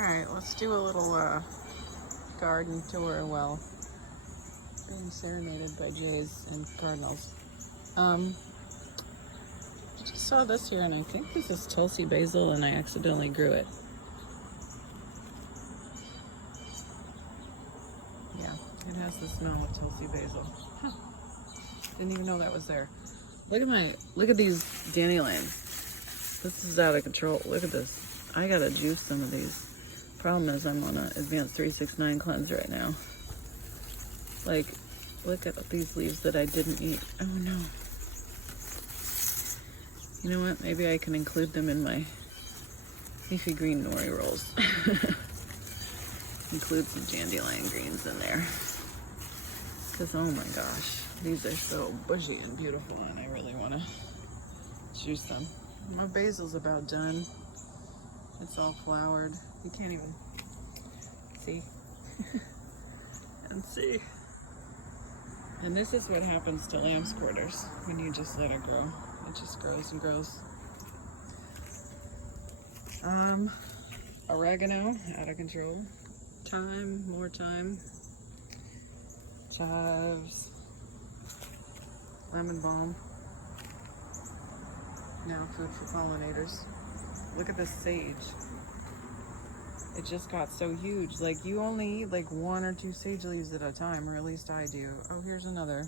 Alright, let's do a little garden tour while being serenaded by jays and cardinals. I just saw this here and I think this is Tulsi basil and I accidentally grew it. Yeah, it has the smell of Tulsi basil. Huh. Didn't even know that was there. Look at these dandelions. This is out of control. Look at this. I gotta juice some of these. Problem is I'm on an advanced 369 cleanse right now. Like, look at these leaves that I didn't eat. Oh no. You know what? Maybe I can include them in my leafy green nori rolls. Include some dandelion greens in there. Because, oh my gosh, these are so bushy and beautiful and I really want to juice them. My basil's about done. It's all flowered. You can't even see. And see. And this is what happens to lamb's quarters when you just let it grow. It just grows and grows. Oregano, out of control. Thyme, more thyme. Chives. Lemon balm. Now food for pollinators. Look at this sage. It just got so huge. Like, you only eat like 1 or 2 sage leaves at a time, or at least I do. Oh, here's another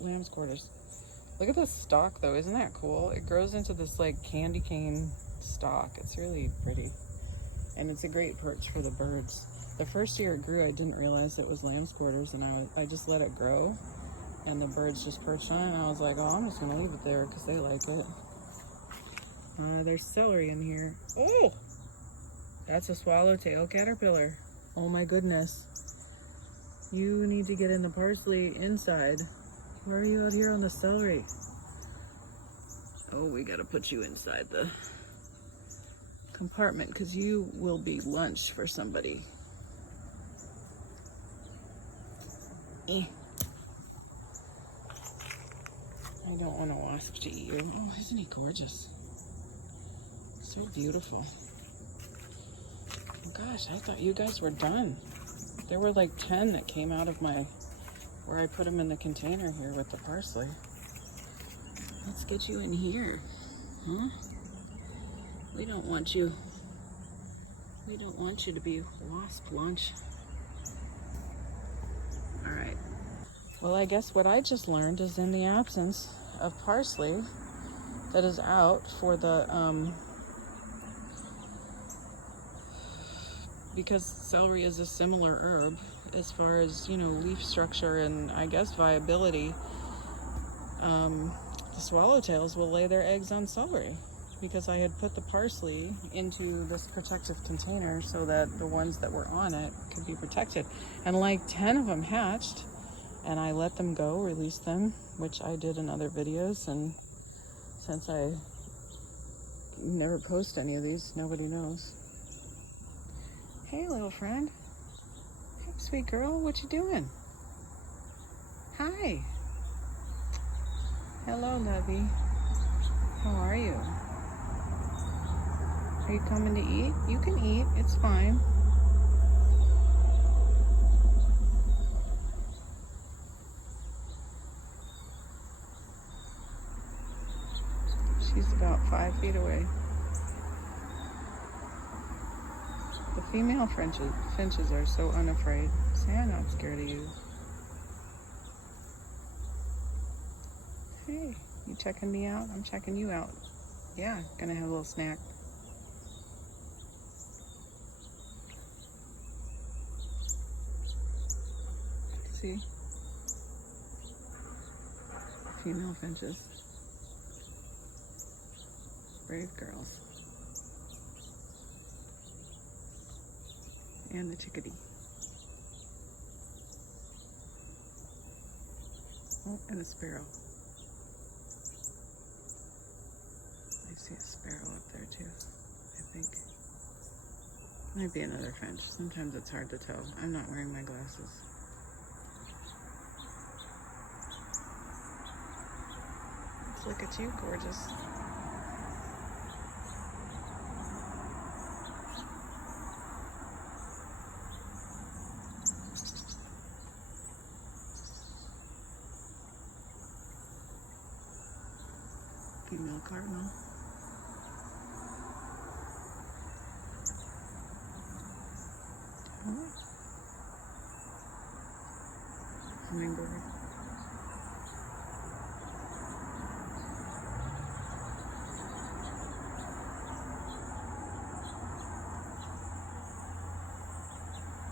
lamb's quarters. Look at this stalk though, isn't that cool? It grows into this like candy cane stalk. It's really pretty. And it's a great perch for the birds. The first year it grew, I didn't realize it was lamb's quarters, and I just let it grow. And the birds just perched on it, and I was like, oh, I'm just gonna leave it there because they like it. There's celery in here. Oh! That's a swallowtail caterpillar. Oh my goodness. You need to get in the parsley inside. Why are you out here on the celery? Oh, we gotta put you inside the compartment because you will be lunch for somebody. I don't want a wasp to eat you. Oh, isn't he gorgeous? So beautiful. Oh gosh, I thought you guys were done. There were like 10 that came out of where I put them in the container here with the parsley. Let's get you in here, huh? We don't want you to be wasp lunch. All right. Well, I guess what I just learned is in the absence of parsley that is out for the, because celery is a similar herb as far as, you know, leaf structure and I guess viability, the swallowtails will lay their eggs on celery because I had put the parsley into this protective container so that the ones that were on it could be protected. And like 10 of them hatched. And I let them go, released them, which I did in other videos. And since I never post any of these, nobody knows. Hey, little friend. Hey, sweet girl, what you doing? Hi. Hello, lovey. How are you? Are you coming to eat? You can eat, it's fine. She's about 5 feet away. The female finches are so unafraid. Say, I'm not scared of you. Hey, you checking me out? I'm checking you out. Yeah, gonna have a little snack. See? Female finches. Brave girls. And the chickadee. Oh, and a sparrow. I see a sparrow up there too, I think. Might be another finch. Sometimes it's hard to tell. I'm not wearing my glasses. Let's look at you, gorgeous. male cardinal. Hummingbird.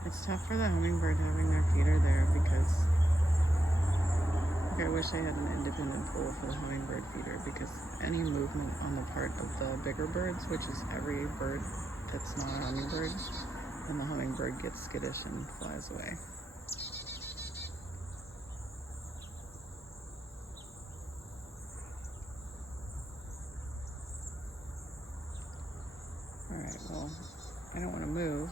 It's tough for the hummingbird having their feeder there because I wish I had an independent pool for the hummingbird feeder, because any movement on the part of the bigger birds, which is every bird that's not a hummingbird, then the hummingbird gets skittish and flies away. Alright, well, I don't want to move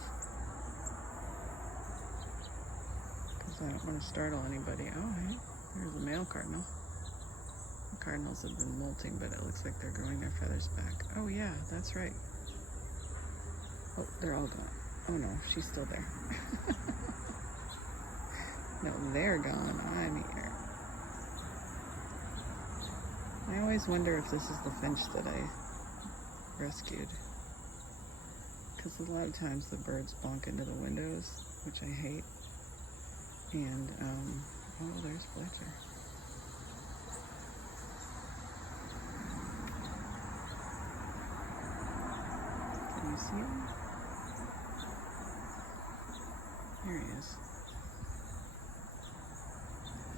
because I don't want to startle anybody. Oh, hey, there's a male cardinal. The cardinals have been molting, but it looks like they're growing their feathers back. Oh yeah, that's right. Oh, they're all gone. Oh no, she's still there. No, they're gone. I'm here. I always wonder if this is the finch that I rescued. Because a lot of times the birds bonk into the windows, which I hate. And, oh, there's Fletcher. Can you see him? There he is.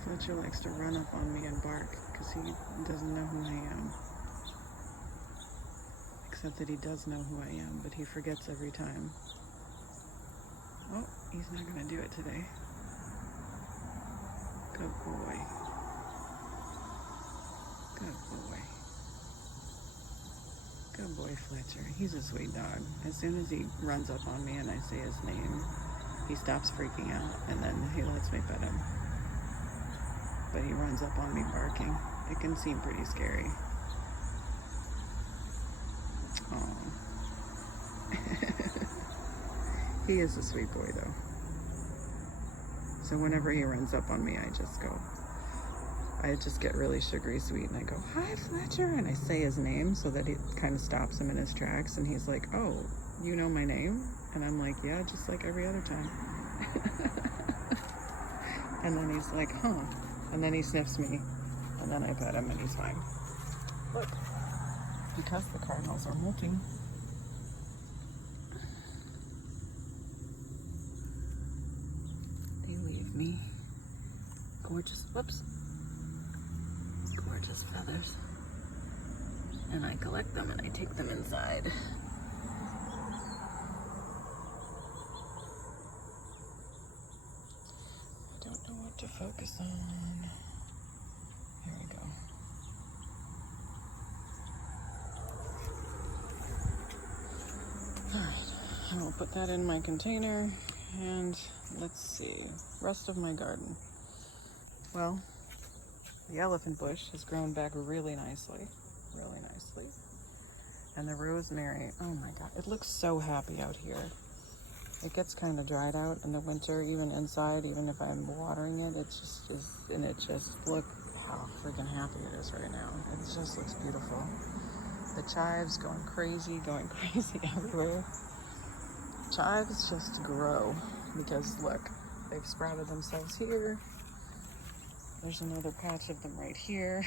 Fletcher likes to run up on me and bark because he doesn't know who I am. Except that he does know who I am, but he forgets every time. Oh, he's not going to do it today. Good boy. Good boy. Good boy, Fletcher. He's a sweet dog. As soon as he runs up on me and I say his name, he stops freaking out and then he lets me pet him. But he runs up on me barking. It can seem pretty scary. Oh. He is a sweet boy though. So whenever he runs up on me, I just get really sugary sweet and I go, "Hi, Fletcher," and I say his name so that it kind of stops him in his tracks, and he's like, "Oh, you know my name?" And I'm like, "Yeah, just like every other time." And then he's like, "Huh," and then he sniffs me, and then I pet him and he's fine. Look, because the cardinals are molting. They leave me gorgeous, whoops, gorgeous feathers. And I collect them and I take them inside. I don't know what to focus on. Here we go. Alright, I will put that in my container, and let's see, rest of my garden. Well, the elephant bush has grown back really nicely. And the rosemary, oh my god, it looks so happy out here. It gets kind of dried out in the winter, even inside, even if I'm watering it, it just is, and it just, look how freaking happy it is right now. It just looks beautiful. The chives going crazy everywhere. Chives just grow because look, they've sprouted themselves here. There's another patch of them right here.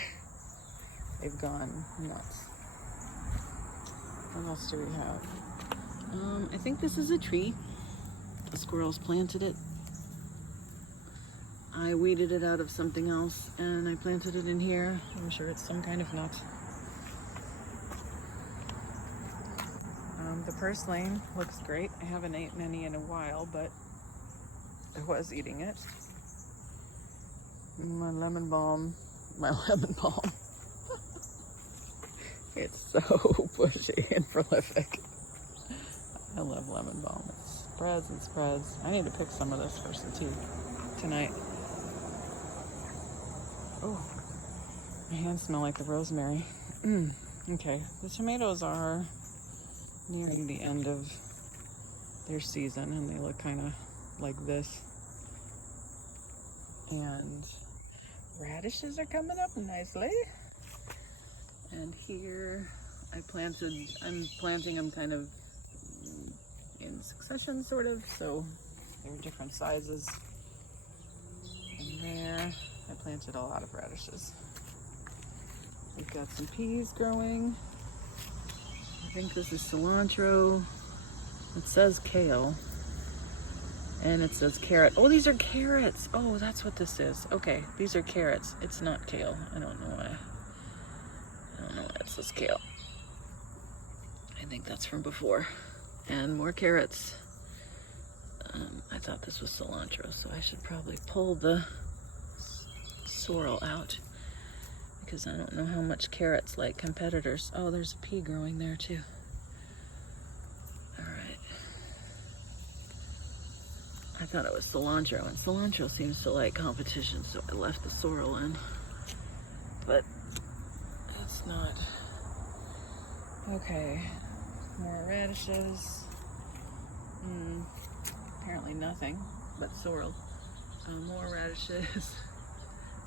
They've gone nuts. What else do we have? I think this is a tree. The squirrels planted it. I weeded it out of something else and I planted it in here. I'm sure it's some kind of nut. The purslane looks great. I haven't eaten any in a while, but I was eating it. My lemon balm. It's so bushy and prolific. I love lemon balm. It spreads and spreads. I need to pick some of this for some tea tonight. Oh, my hands smell like the rosemary. Okay, the tomatoes are nearing the end of their season and they look kind of like this. And radishes are coming up nicely. And here I'm planting them kind of in succession, sort of, so they're different sizes. And there, I planted a lot of radishes. We've got some peas growing. I think this is cilantro. It says kale. And it says carrot. Oh, these are carrots. Oh, that's what this is. Okay, these are carrots. It's not kale. I don't know why. I don't know why it says kale. I think that's from before. And more carrots. I thought this was cilantro, so I should probably pull the sorrel out because I don't know how much carrots like competitors. Oh, there's a pea growing there too. All right. I thought it was cilantro, and cilantro seems to like competition, so I left the sorrel in. But it's not. Okay, more radishes. Apparently nothing but sorrel. More radishes.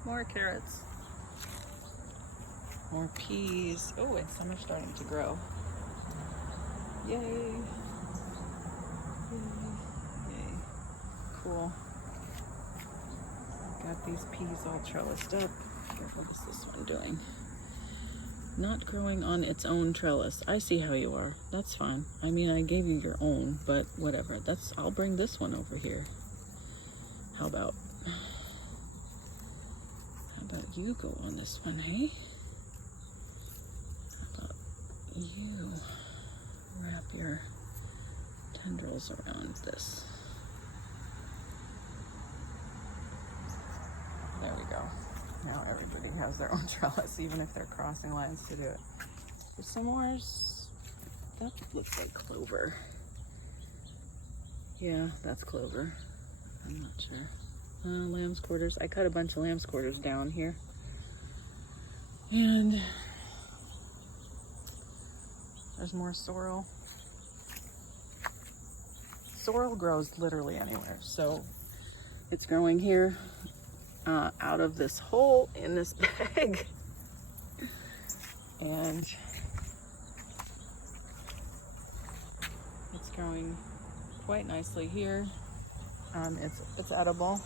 More carrots. More peas. Oh, and some are starting to grow. Yay! Yay! Yay! Cool. Got these peas all trellised up. What is this one doing? Not growing on its own trellis. I see how you are. That's fine. I mean, I gave you your own, but whatever. I'll bring this one over here. How about you go on this one, hey? How about you wrap your tendrils around this? There we go. Now everybody has their own trellis, even if they're crossing lines to do it. There's some more. That looks like clover. Yeah, that's clover. I'm not sure. Lamb's quarters. I cut a bunch of lamb's quarters down here. And there's more sorrel. Sorrel grows literally anywhere. So it's growing here out of this hole in this bag. And it's growing quite nicely here. It's edible.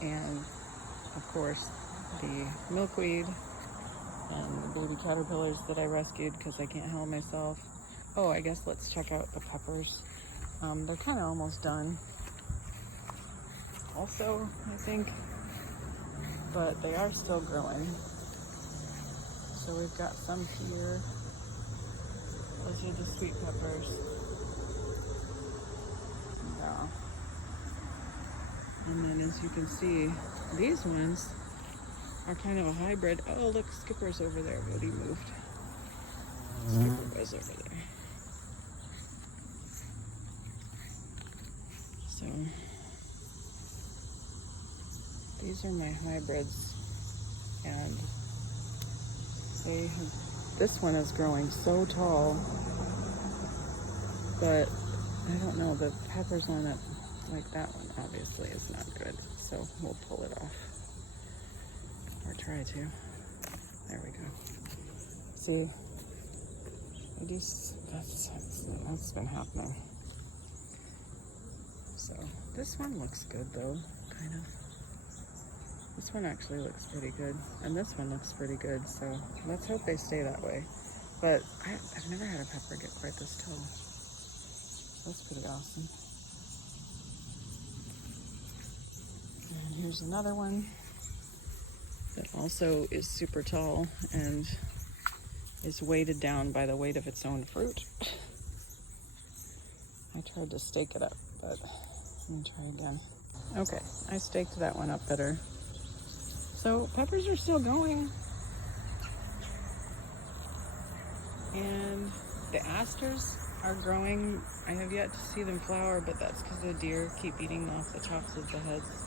And of course the milkweed and the baby caterpillars that I rescued because I can't help myself. Oh, I guess let's check out the peppers. They're kind of almost done also, I think, but they are still growing. So we've got some here. Those are the sweet peppers. Yeah. And then as you can see, these ones are kind of a hybrid. Oh, look, Skipper's over there, but he moved. Skipper was over there. So these are my hybrids, and this one is growing so tall, but I don't know, the peppers on it, like that one obviously is not good, so we'll pull it off, or try to. There we go. See, that's been happening. So this one looks good though, kind of. This one actually looks pretty good, and this one looks pretty good, so let's hope they stay that way. But I've never had a pepper get quite this tall. That's pretty awesome. And here's another one that also is super tall and is weighted down by the weight of its own fruit. I tried to stake it up, but let me try again. Okay, I staked that one up better. So peppers are still going. And the asters are growing. I have yet to see them flower, but that's because the deer keep eating off the tops of the heads.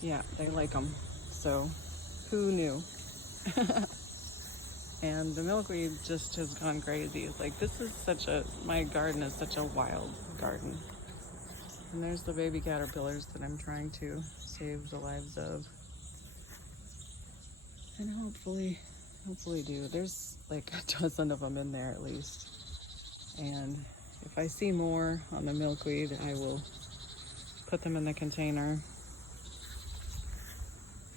Yeah, they like them. So who knew? And the milkweed just has gone crazy. It's like, my garden is such a wild garden. And there's the baby caterpillars that I'm trying to save the lives of. And hopefully do. There's like a dozen of them in there at least. And if I see more on the milkweed, I will put them in the container.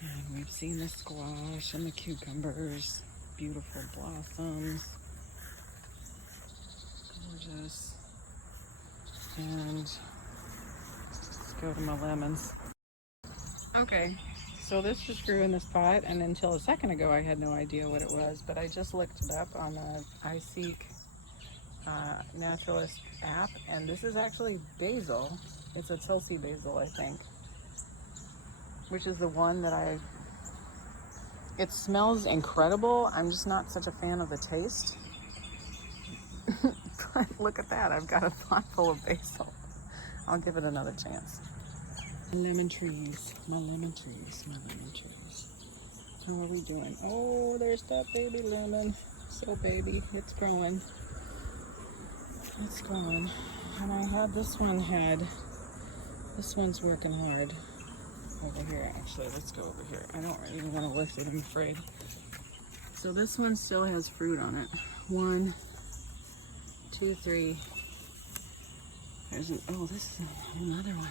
And we've seen the squash and the cucumbers. Beautiful blossoms. Gorgeous. And let's go to my lemons. Okay, so this just grew in this pot, and until a second ago I had no idea what it was, but I just looked it up on the iSeek Naturalist app, and this is actually basil. It's a Tulsi basil, I think, which is the one that it smells incredible. I'm just not such a fan of the taste. But look at that, I've got a pot full of basil. I'll give it another chance. Lemon trees, my lemon trees, my lemon trees. How are we doing? Oh, there's that baby lemon. So baby, it's growing. It's growing. And I had this one's working hard. Over here, actually, let's go over here. I don't even want to lift it, I'm afraid. So this one still has fruit on it. 1, 2, 3. This is another one.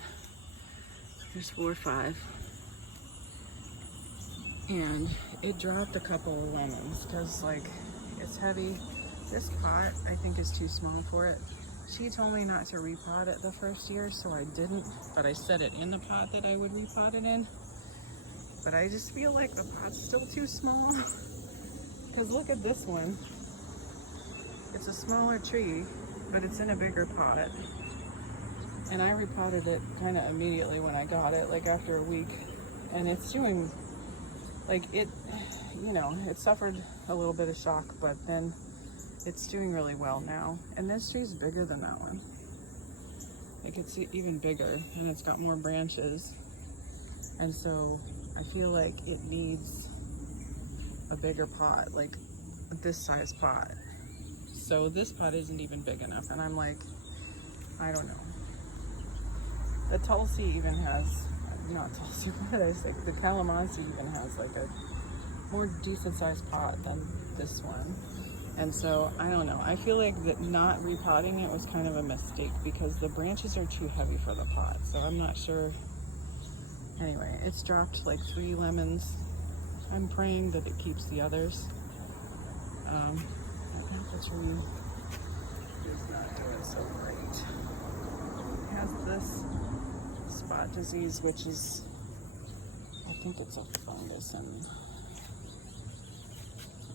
There's 4, 5. And it dropped a couple of lemons because like it's heavy. This pot I think is too small for it. She told me not to repot it the first year, so I didn't, but I set it in the pot that I would repot it in. But I just feel like the pot's still too small. Because look at this one. It's a smaller tree, but it's in a bigger pot. And I repotted it kind of immediately when I got it, like after a week. And it's doing, like it suffered a little bit of shock, but then it's doing really well now. And this tree's bigger than that one. Like it's even bigger, and it's got more branches. And so I feel like it needs a bigger pot, like this size pot. So this pot isn't even big enough. And I'm like, I don't know. The Tulsi even has, not Tulsi, but it's like the calamansi even has like a more decent sized pot than this one. And so, I don't know. I feel like that not repotting it was kind of a mistake because the branches are too heavy for the pot. So I'm not sure. Anyway, it's dropped like 3 lemons. I'm praying that it keeps the others. That apple tree is not doing so great. It has this spot disease, which is, I think it's a fungus, and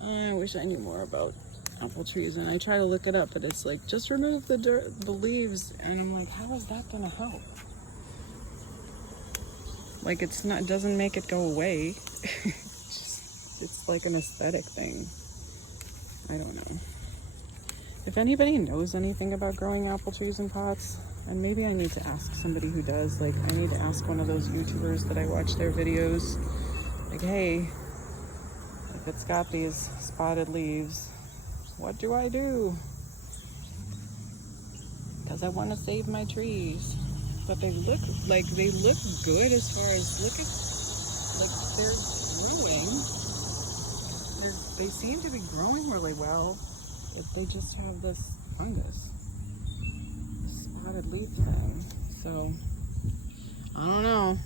I wish I knew more about apple trees, and I try to look it up, but it's like, just remove the dirt, the leaves, and I'm like, how is that gonna help? Like, it doesn't make it go away. It's like an aesthetic thing. I don't know. If anybody knows anything about growing apple trees in pots, and maybe I need to ask somebody who does, like I need to ask one of those YouTubers that I watch their videos, like, hey, if it's got these spotted leaves, what do I do? Because I want to save my trees. But they look good as far as, look at, like, they're growing. They seem to be growing really well, but they just have this fungus, spotted leaf thing. So, I don't know.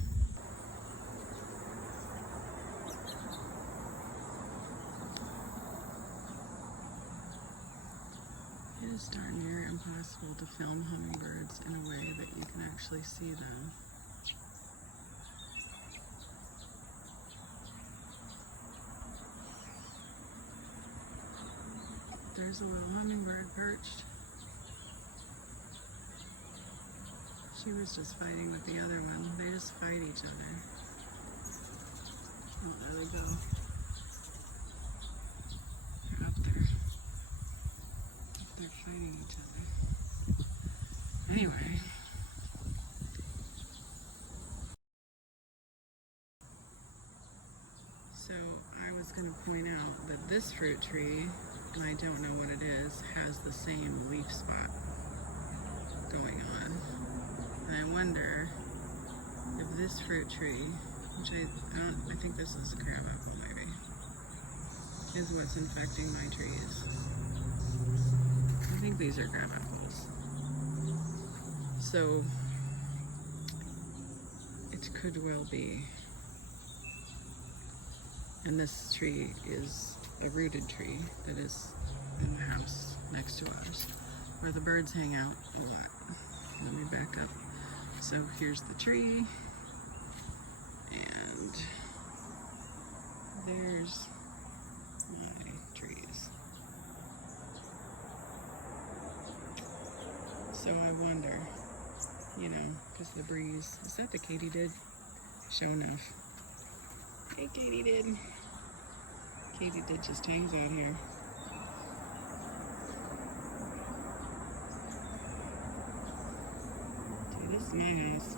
It is darn near impossible to film hummingbirds in a way that you can actually see them. There's a little hummingbird perched. She was just fighting with the other one. They just fight each other. Oh, there they go. They're up there. They're fighting each other. Anyway. So I was going to point out that this fruit tree, and I don't know what it is, has the same leaf spot going on. And I wonder if this fruit tree, which I think this is a crab apple maybe, is what's infecting my trees. I think these are crab apples. So it could well be. And this tree is a rooted tree that is in the house next to ours, where the birds hang out a lot. Let me back up. So here's the tree, and there's my trees. So I wonder, you know, because the breeze, is that the katydid? Sure enough. Hey katydid. Katydid just hangs out here. See, this is my house.